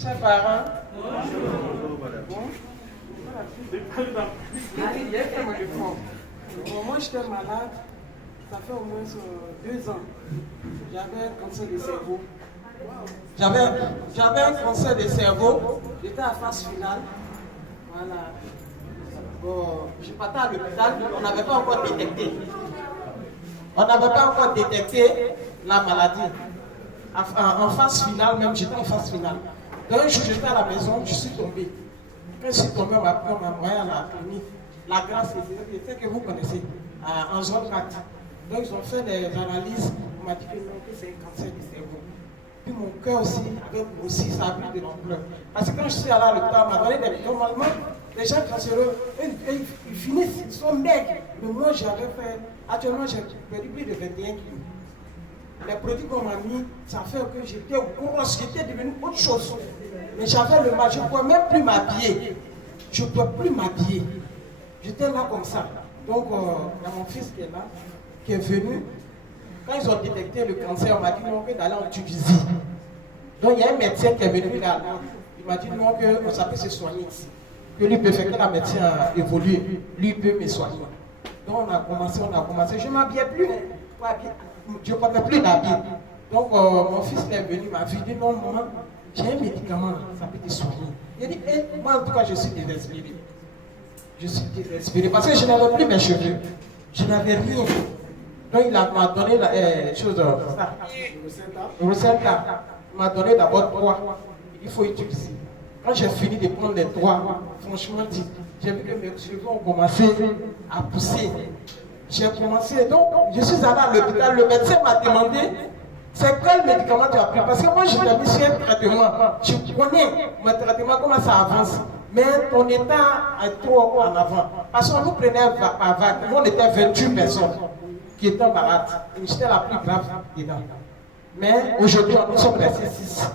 Chers parents. Moi, j'étais malade. Ça fait au moins 2 ans. J'avais un cancer du cerveau. J'avais un cancer du cerveau. J'étais à phase finale. Voilà. Bon, je partais à l'hôpital. On n'avait pas encore détecté. On n'avait pas encore détecté la maladie. En phase finale, même, j'étais en phase finale. Donc, un jour, j'étais à la maison, je suis tombé. Quand je suis tombé, on m'a envoyé à la clinique. La Grâce, c'est que vous connaissez, en zone 4. Donc, ils ont fait des analyses. On m'a dit que non, que c'est un cancer du cerveau. Puis mon cœur aussi avait grossi, ça a pris de l'ampleur. Parce que quand je suis allé à l'hôpital, on m'a donné des... Normalement, les gens cancéreux, ils finissent, ils sont maigres. Mais moi, j'avais fait... Actuellement, j'ai perdu plus de 21 kilos. Les produits qu'on m'a mis, ça fait que j'étais grosse, j'étais devenue autre chose. Mais j'avais le mal, je ne pouvais même plus m'habiller. Je ne pouvais plus m'habiller. J'étais là comme ça. Donc, il y a mon fils qui est là, qui est venu. Quand ils ont détecté le cancer, on m'a dit non, d'aller en Tunisie. Donc, il y a un médecin qui est venu là. Il m'a dit non, qu'on s'appelle se soigner ici. Que lui peut faire que la médecine a évolué. Lui peut me soigner. Donc, on a commencé. Je ne m'habillais plus. Je ne portais plus d'habits. Donc, mon fils est venu, il m'a dit non, maman, j'ai un médicament, ça peut te soigner. Il a dit, moi en tout cas, je suis désespéré. Je suis désespéré parce que je n'avais plus mes cheveux. Je n'avais rien. Donc, il m'a donné la chose, ça. Le recetta. Il m'a donné d'abord 3. Il faut utiliser. Quand j'ai fini de prendre les 3, franchement, j'ai vu que mes cheveux ont commencé à pousser. J'ai commencé, donc je suis allé à l'hôpital, le médecin m'a demandé c'est quel médicament tu as pris. Parce que moi je t'ai mis sur un traitement, je connais mon traitement, comment ça avance. Mais ton état est trop en avant. Parce qu'on nous prenait par vague, nous on était 28 personnes qui étaient malades. J'étais la plus grave dedans. Mais aujourd'hui nous sommes restés 6.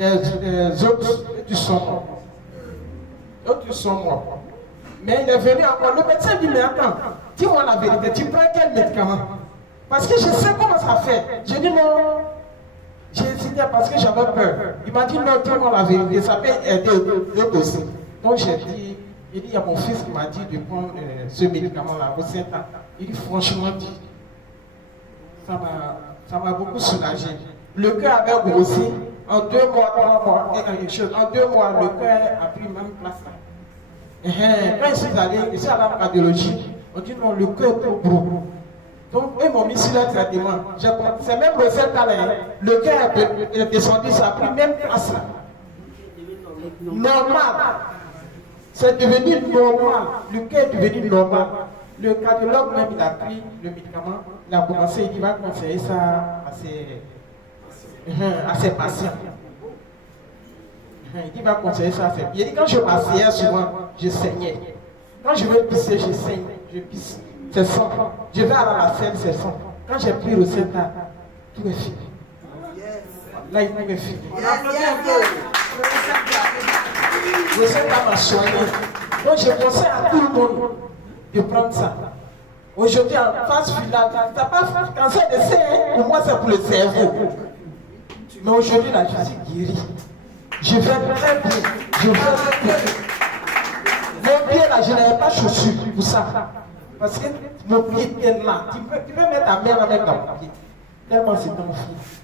Les autres, ils sont morts. D'autres ils sont morts. Mais il est venu encore, le médecin dit mais attends. Dis-moi la vérité, tu prends quel médicament? Parce que je sais comment ça fait. J'ai dit non. J'ai hésité parce que j'avais peur. Il m'a dit non, dis-moi la vérité, ça peut aider le dossier. Donc j'ai dit, il y a mon fils qui m'a dit de prendre ce médicament-là, Rosetta. Il dit franchement, ça m'a beaucoup soulagé. Le cœur avait grossi. En 2 mois, 3 mois, en 2 mois, le cœur a pris même place là. Quand je suis allé à la cardiologie, on dit non, le cœur est trop gros. Donc, eux m'ont mis sur le traitement. C'est même recette là, le cœur est descendu, ça a pris même place là. Normal. C'est devenu normal. Le cœur est devenu normal. Le cardiologue même, il a pris le médicament, il a commencé, il va conseiller ça à ses patients. Il dit, il va conseiller ça à ses patients. Il dit, quand je m'asseyais souvent, je saignais. Quand je veux pisser, je saigne, je pisse. C'est sang. Je vais à la selle, c'est sang. Quand j'ai pris le Rosetta, tout est fini. Là, il est fini. On applaudit un peu. Le Rosetta m'a soigné. Donc, je conseille à tout le monde de prendre ça. Aujourd'hui, en phase finale, tu n'as pas fait cancer de sein, pour moi, c'est pour le cerveau. Mais aujourd'hui, là, je suis guéri. Je vais très bien. Je vais très bien. Mon pied là, je n'avais pas chaussures pour ça. Parce que mon pied était là. Tu peux mettre ta main avec ton pied. Tellement c'est ton fils.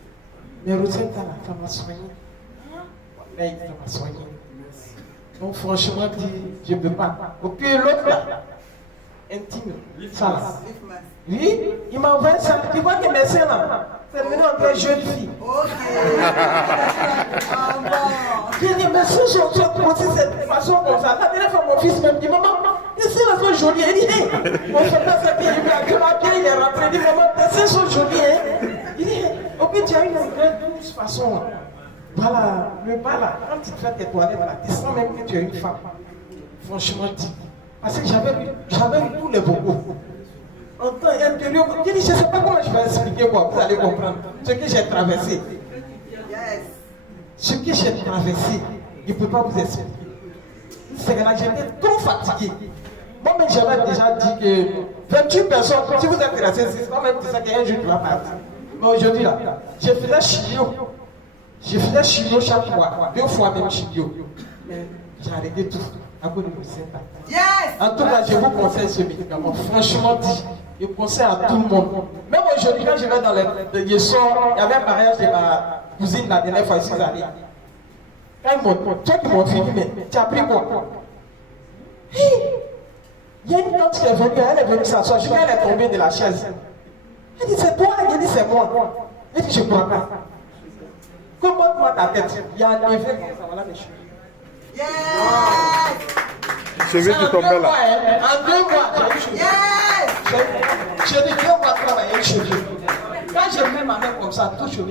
Mais Rosetta là, ça m'a soigné. Là, ça m'a soigné. Donc franchement, je ne peux pas. Et puis l'autre là, intime, ça là. Oui, il m'a envoyé ça. Tu vois que mes seins là, c'est devenu un peu jeune fille. Ok. J'ai dit, mais si je suis posé cette façon comme ça, la dernière fois mon fils me dit, maman, tes seins sont jolis. Il dit, hé, mon frère, ça dit, il est rentré, il dit, maman, tes seins sont jolis. Il dit, ok, tu as une douce façon. Voilà, le bas là, quand tu te fais tes toilettes, voilà, tu sens même que tu es une femme. Franchement, dit. Parce que j'avais vu tous les bobos. En temps intérieur, je dis, je ne sais pas comment je vais expliquer quoi, vous allez comprendre. Ce que j'ai traversé. Ce que j'ai traversé, je ne peux pas vous expliquer. C'est que là, j'étais trop fatigué. Moi-même, j'avais déjà dit que 28 personnes, si vous êtes restés, c'est pas même ça qu'un jour tu vas partir. Mais aujourd'hui, là, je faisais chignon. Je faisais chimio chaque mois, 2 fois même chimio. Mais j'ai arrêté tout à cause de mon symptôme. Yes! En tout cas, je vous conseille ce médicament. Franchement dit, je conseille à tout le monde. Même aujourd'hui, quand je vais dans le sort, il y avait un mariage de ma cousine la dernière fois, 6 années. Quand ils m'ont, toi qui m'ont fini, mais tu as pris quoi? Il y a une tante qui est venue, elle est venue s'asseoir. Je dis, elle est tombée de la chaise. Elle dit, c'est toi? Elle dit, c'est moi. Elle dit, je ne crois pas. Comment toi ta tête? Il y a un effet comme ça, voilà mes cheveux. Yes! Cheveux qui tombaient là. En 2 mois, j'ai eu cheveux. Yes! Je dis, 2 mois travailler cheveux. Quand je mets ma main comme ça, tout cheveux.